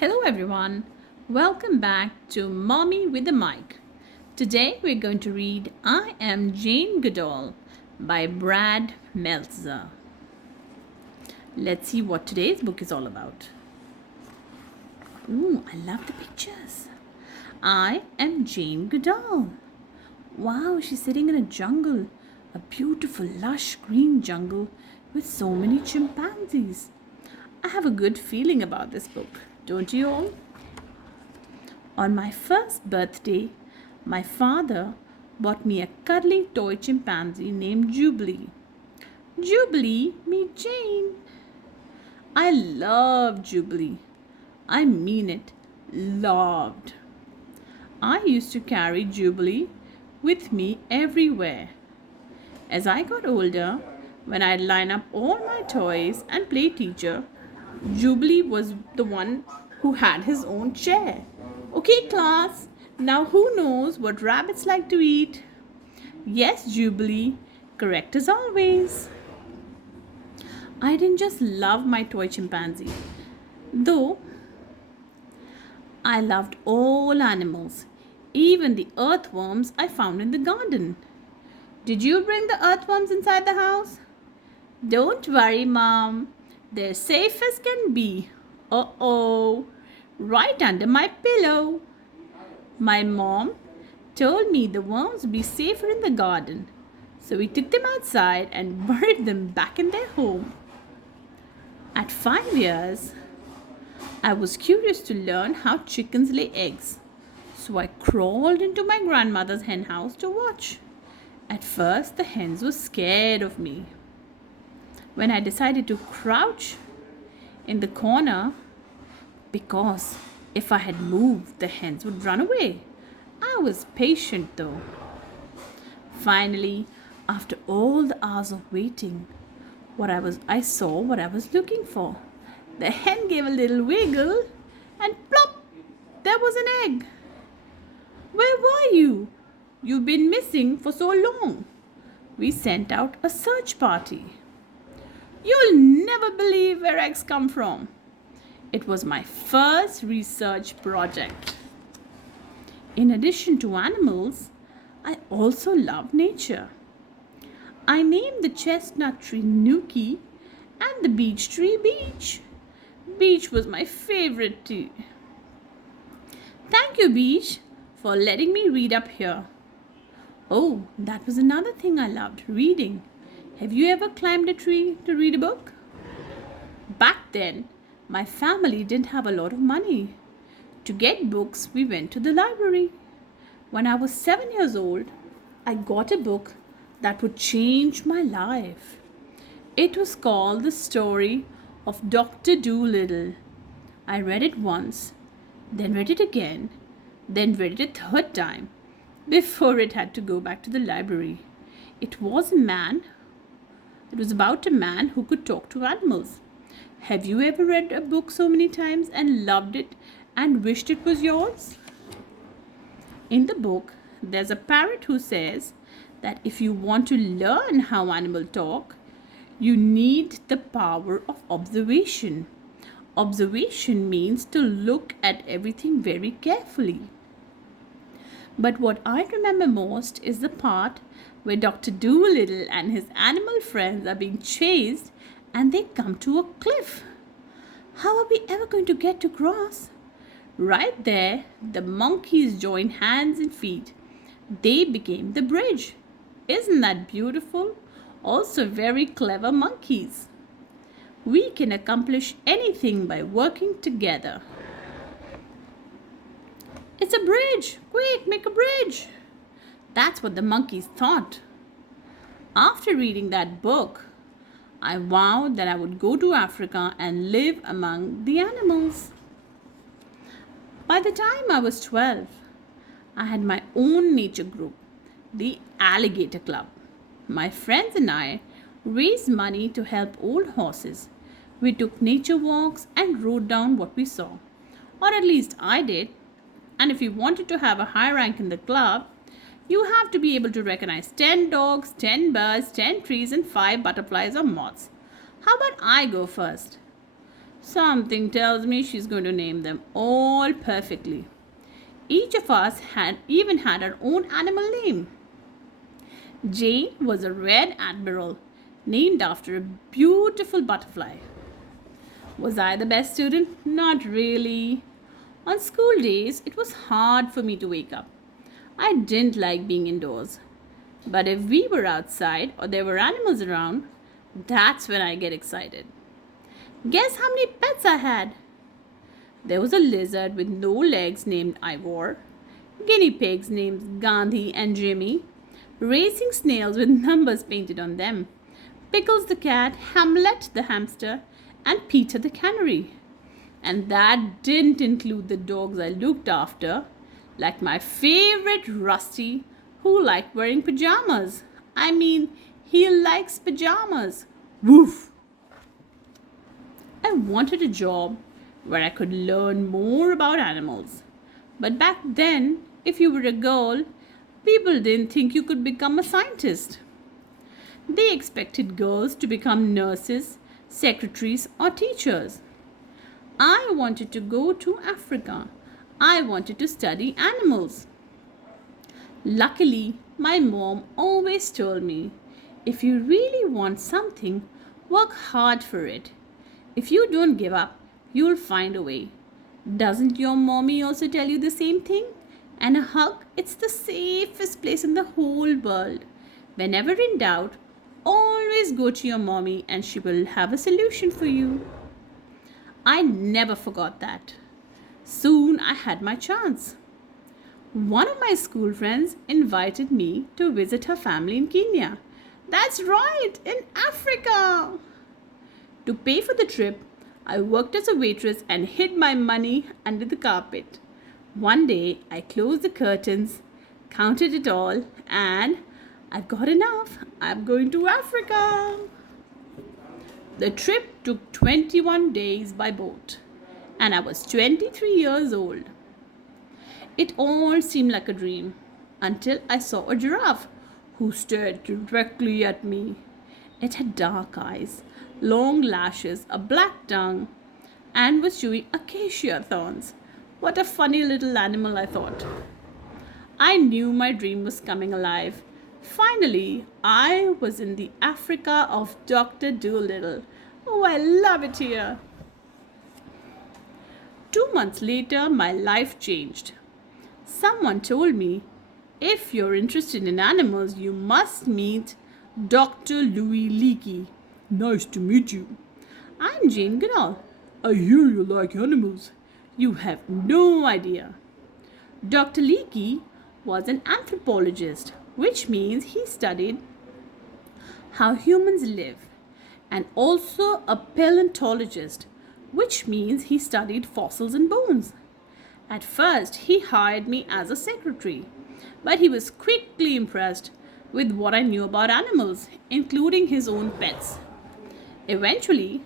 Hello everyone, welcome back to Mommy with the Mic. Today we're going to read I Am Jane Goodall by Brad Meltzer. Let's see what today's book is all about. Ooh, I love the pictures. I am Jane Goodall. Wow, she's sitting in a jungle, a beautiful lush green jungle with so many chimpanzees. I have a good feeling about this book, don't you all? On my first birthday, my father bought me a cuddly toy chimpanzee named Jubilee. Jubilee, meet Jane. I love Jubilee. I mean it, loved. I used to carry Jubilee with me everywhere. As I got older, when I'd line up all my toys and play teacher, Jubilee was the one who had his own chair. Okay, class, now who knows what rabbits like to eat? Yes, Jubilee, correct as always. I didn't just love my toy chimpanzee, though I loved all animals, even the earthworms I found in the garden. Did you bring the earthworms inside the house? Don't worry, Mom. They're safe as can be. Uh-oh, right under my pillow. My mom told me the worms would be safer in the garden, so we took them outside and buried them back in their home. At 5 years, I was curious to learn how chickens lay eggs, so I crawled into my grandmother's hen house to watch. At first, the hens were scared of me. When I decided to crouch in the corner, because if I had moved, the hens would run away. I was patient though. Finally, after all the hours of waiting, I saw what I was looking for. The hen gave a little wiggle and plop, there was an egg. Where were you? You've been missing for so long. We sent out a search party. You'll never believe where eggs come from. It was my first research project. In addition to animals, I also love nature. I named the chestnut tree Nuki and the beech tree Beech. Beech was my favorite tree. Thank you, Beech, for letting me read up here. Oh, that was another thing I loved, reading. Have you ever climbed a tree to read a book? Back then, my family didn't have a lot of money. To get books, we went to the library. When I was 7 years old, I got a book that would change my life. It was called The Story of Dr. Dolittle. I read it once, then read it again, then read it a third time before it had to go back to the library. It was about a man who could talk to animals. Have you ever read a book so many times and loved it and wished it was yours? In the book, there's a parrot who says that if you want to learn how animals talk, you need the power of observation. Observation means to look at everything very carefully. But what I remember most is the part where Dr. Dolittle and his animal friends are being chased and they come to a cliff. How are we ever going to get across? Right there, the monkeys joined hands and feet. They became the bridge. Isn't that beautiful? Also very clever monkeys. We can accomplish anything by working together. It's a bridge! Quick, make a bridge! That's what the monkeys thought. After reading that book, I vowed that I would go to Africa and live among the animals. By the time I was 12, I had my own nature group, the Alligator Club. My friends and I raised money to help old horses. We took nature walks and wrote down what we saw. Or at least I did. And if you wanted to have a high rank in the club, you have to be able to recognize 10 dogs, 10 birds, 10 trees, and 5 butterflies or moths. How about I go first? Something tells me she's going to name them all perfectly. Each of us had even had our own animal name. Jane was a red admiral named after a beautiful butterfly. Was I the best student? Not really. On school days, it was hard for me to wake up. I didn't like being indoors. But if we were outside or there were animals around, that's when I get excited. Guess how many pets I had? There was a lizard with no legs named Ivor, guinea pigs named Gandhi and Jimmy, racing snails with numbers painted on them, Pickles the cat, Hamlet the hamster, and Peter the canary. And that didn't include the dogs I looked after, like my favorite Rusty, who liked wearing pajamas. I mean, he likes pajamas. Woof! I wanted a job where I could learn more about animals. But back then, if you were a girl, people didn't think you could become a scientist. They expected girls to become nurses, secretaries, or teachers. I wanted to go to Africa. I wanted to study animals. Luckily, my mom always told me, if you really want something, work hard for it. If you don't give up, you'll find a way. Doesn't your mommy also tell you the same thing? And a hug, it's the safest place in the whole world. Whenever in doubt, always go to your mommy and she will have a solution for you. I never forgot that. Soon I had my chance. One of my school friends invited me to visit her family in Kenya. That's right, in Africa. To pay for the trip, I worked as a waitress and hid my money under the carpet. One day, I closed the curtains, counted it all, and I've got enough. I'm going to Africa. The trip took 21 days by boat, and I was 23 years old. It all seemed like a dream until I saw a giraffe who stared directly at me. It had dark eyes, long lashes, a black tongue, and was chewing acacia thorns. What a funny little animal, I thought. I knew my dream was coming alive. Finally, I was in the Africa of Dr. Dolittle. Oh, I love it here. 2 months later, my life changed. Someone told me, if you're interested in animals, you must meet Dr. Louis Leakey. Nice to meet you. I'm Jane Goodall. I hear you like animals. You have no idea. Dr. Leakey was an anthropologist, which means he studied how humans live, and also a paleontologist, which means he studied fossils and bones. At first, he hired me as a secretary, but he was quickly impressed with what I knew about animals, including his own pets. Eventually,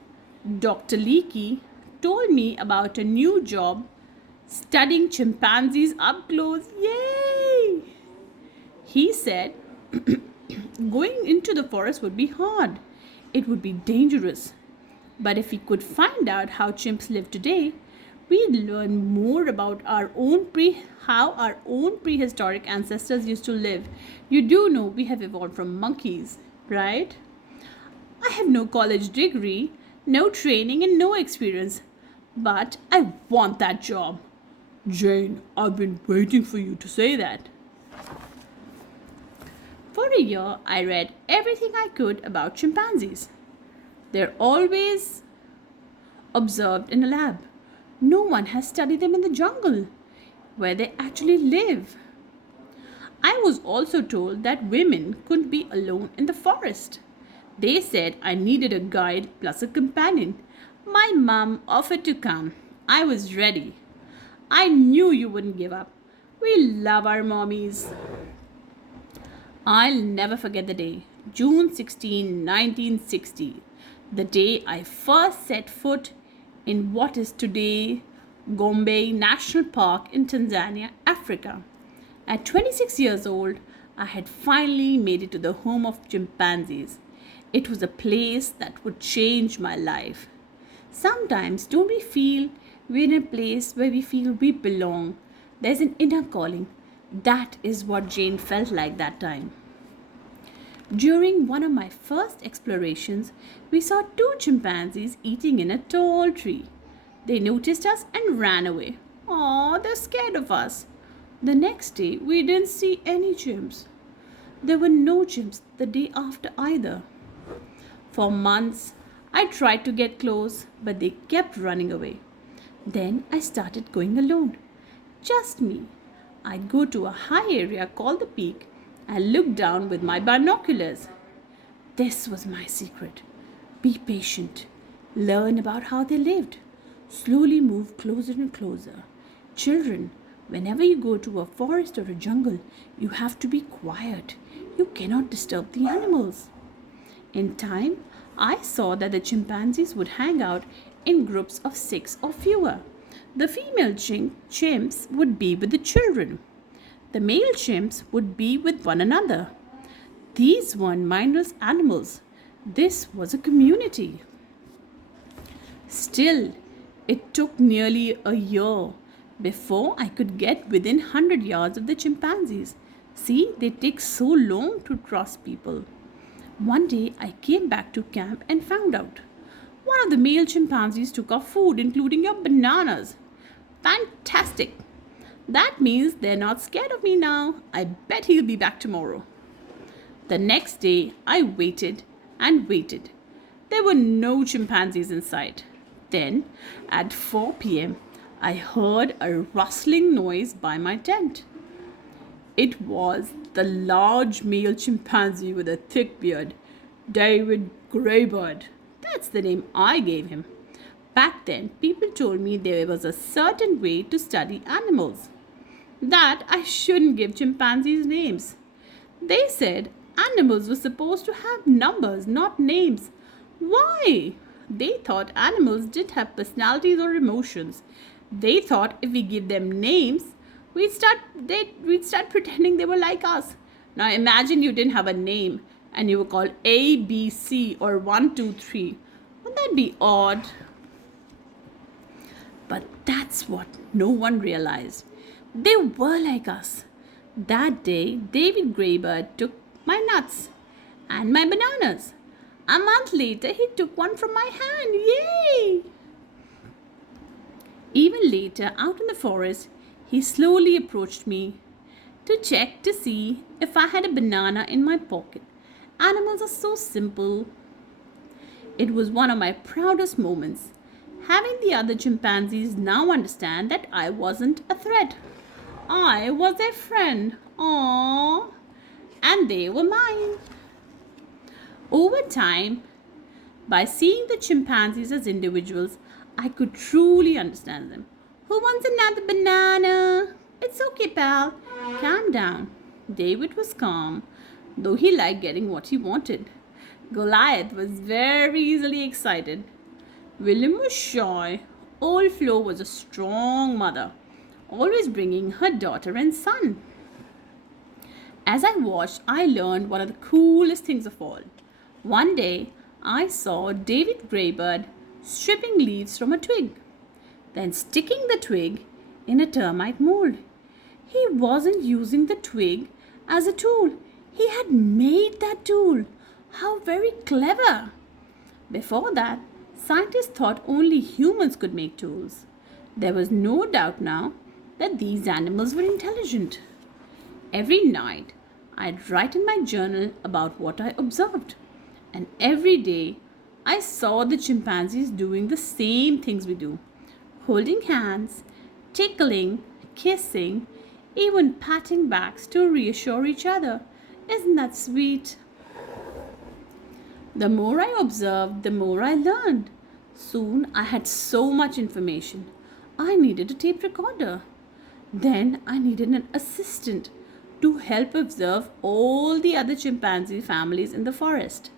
Dr. Leakey told me about a new job studying chimpanzees up close. Yay! He said going into the forest would be hard. It would be dangerous. But if we could find out how chimps live today, we'd learn more about how our own prehistoric ancestors used to live. You do know we have evolved from monkeys, right? I have no college degree, no training, and no experience. But I want that job. Jane, I've been waiting for you to say that. For a year, I read everything I could about chimpanzees. They're always observed in a lab. No one has studied them in the jungle, where they actually live. I was also told that women couldn't be alone in the forest. They said I needed a guide plus a companion. My mom offered to come. I was ready. I knew you wouldn't give up. We love our mommies. I'll never forget the day, June 16, 1960, the day I first set foot in what is today Gombe National Park in Tanzania, Africa. At 26 years old, I had finally made it to the home of chimpanzees. It was a place that would change my life. Sometimes don't we feel we're in a place where we feel we belong? There's an inner calling. That is what Jane felt like that time. During one of my first explorations, we saw two chimpanzees eating in a tall tree. They noticed us and ran away. Aw, they're scared of us. The next day, we didn't see any chimps. There were no chimps the day after either. For months, I tried to get close, but they kept running away. Then I started going alone. Just me. I'd go to a high area called the peak and look down with my binoculars. This was my secret. Be patient. Learn about how they lived. Slowly move closer and closer. Children, whenever you go to a forest or a jungle, you have to be quiet. You cannot disturb the animals. In time, I saw that the chimpanzees would hang out in groups of 6 or fewer. The female chimps would be with the children. The male chimps would be with one another. These weren't mindless animals. This was a community. Still, it took nearly a year before I could get within 100 yards of the chimpanzees. See, they take so long to trust people. One day I came back to camp and found out. One of the male chimpanzees took our food, including your bananas. Fantastic! That means they're not scared of me now. I bet he'll be back tomorrow. The next day I waited and waited. There were no chimpanzees in sight. Then, at 4 p.m., I heard a rustling noise by my tent. It was the large male chimpanzee with a thick beard, David Graybird. That's the name I gave him. Back then, people told me there was a certain way to study animals, that I shouldn't give chimpanzees names. They said animals were supposed to have numbers, not names. Why? They thought animals didn't have personalities or emotions. They thought if we give them names, we'd start pretending they were like us. Now imagine you didn't have a name and you were called A, B, C or 1, 2, 3. Wouldn't that be odd? But that's what no one realized. They were like us. That day, David Graybird took my nuts and my bananas. A month later, he took one from my hand. Yay! Even later, out in the forest, he slowly approached me to check to see if I had a banana in my pocket. Animals are so simple. It was one of my proudest moments. Having the other chimpanzees now understand that I wasn't a threat. I was their friend. Aww. And they were mine. Over time, by seeing the chimpanzees as individuals, I could truly understand them. Who wants another banana? It's okay, pal. Calm down. David was calm, though he liked getting what he wanted. Goliath was very easily excited. William was shy. Old Flo was a strong mother, always bringing her daughter and son. As I watched, I learned one of the coolest things of all. One day, I saw David Graybird stripping leaves from a twig, then sticking the twig in a termite mold. He wasn't using the twig as a tool. He had made that tool. How very clever! Before that, scientists thought only humans could make tools. There was no doubt now that these animals were intelligent. Every night, I'd write in my journal about what I observed. And every day, I saw the chimpanzees doing the same things we do. Holding hands, tickling, kissing, even patting backs to reassure each other. Isn't that sweet? The more I observed, the more I learned. Soon I had so much information. I needed a tape recorder. Then I needed an assistant to help observe all the other chimpanzee families in the forest.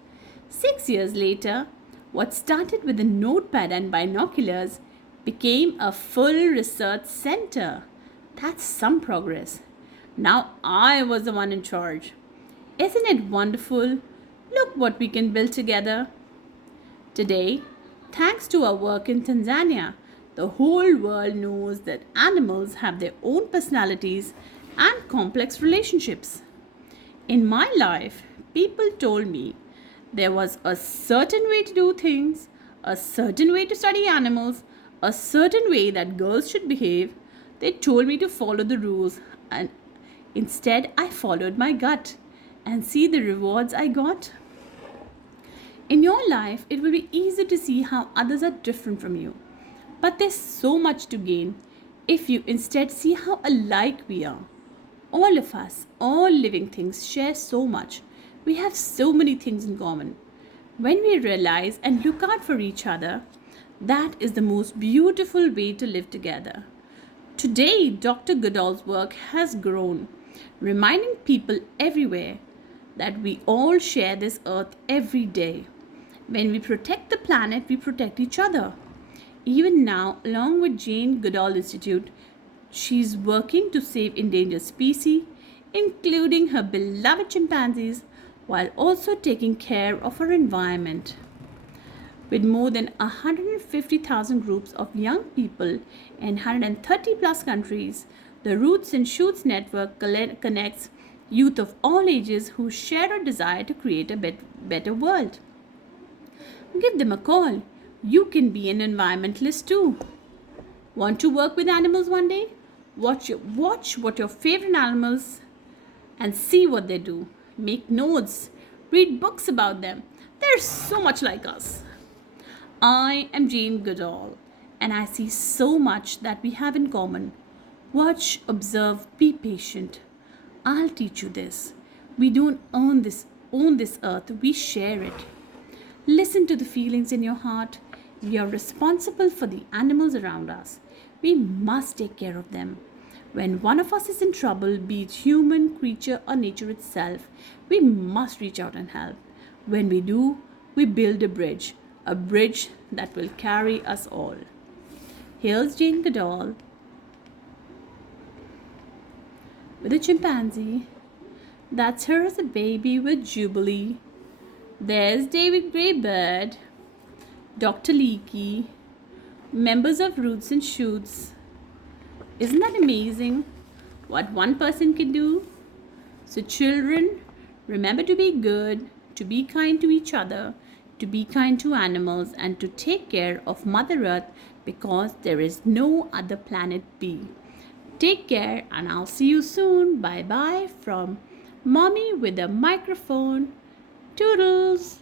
6 years later, what started with a notepad and binoculars became a full research center. That's some progress. Now I was the one in charge. Isn't it wonderful? Look what we can build together. Today, Thanks to our work in Tanzania, the whole world knows that animals have their own personalities and complex relationships. In my life, people told me there was a certain way to do things, a certain way to study animals, a certain way that girls should behave. They told me to follow the rules, and instead I followed my gut. And see the rewards I got? In your life, it will be easy to see how others are different from you. But there's so much to gain if you instead see how alike we are. All of us, all living things, share so much. We have so many things in common. When we realize and look out for each other, that is the most beautiful way to live together. Today, Dr. Goodall's work has grown, reminding people everywhere that we all share this earth every day. When we protect the planet, we protect each other. Even now, along with Jane Goodall Institute, she's working to save endangered species, including her beloved chimpanzees, while also taking care of our environment. With more than 150,000 groups of young people in 130 plus countries, the Roots and Shoots network connects youth of all ages who share a desire to create a better world. Give them a call. You can be an environmentalist too. Want to work with animals one day? Watch what your favorite animals and see what they do. Make notes. Read books about them. They're so much like us. I am Jane Goodall, and I see so much that we have in common. Watch, observe, be patient. I'll teach you this. We don't own this earth, we share it. Listen to the feelings in your heart. We are responsible for the animals around us. We must take care of them. When one of us is in trouble, be it human, creature, or nature itself, we must reach out and help. When we do, we build a bridge that will carry us all. Here's Jane Goodall with a chimpanzee. That's her as a baby with Jubilee. There's David Greybird, Dr. Leakey, members of Roots and Shoots. Isn't that amazing what one person can do? So children, remember to be good, to be kind to each other, to be kind to animals, and to take care of Mother Earth because there is no other planet B. Take care, and I'll see you soon. Bye bye from Mommy with a microphone. Toodles!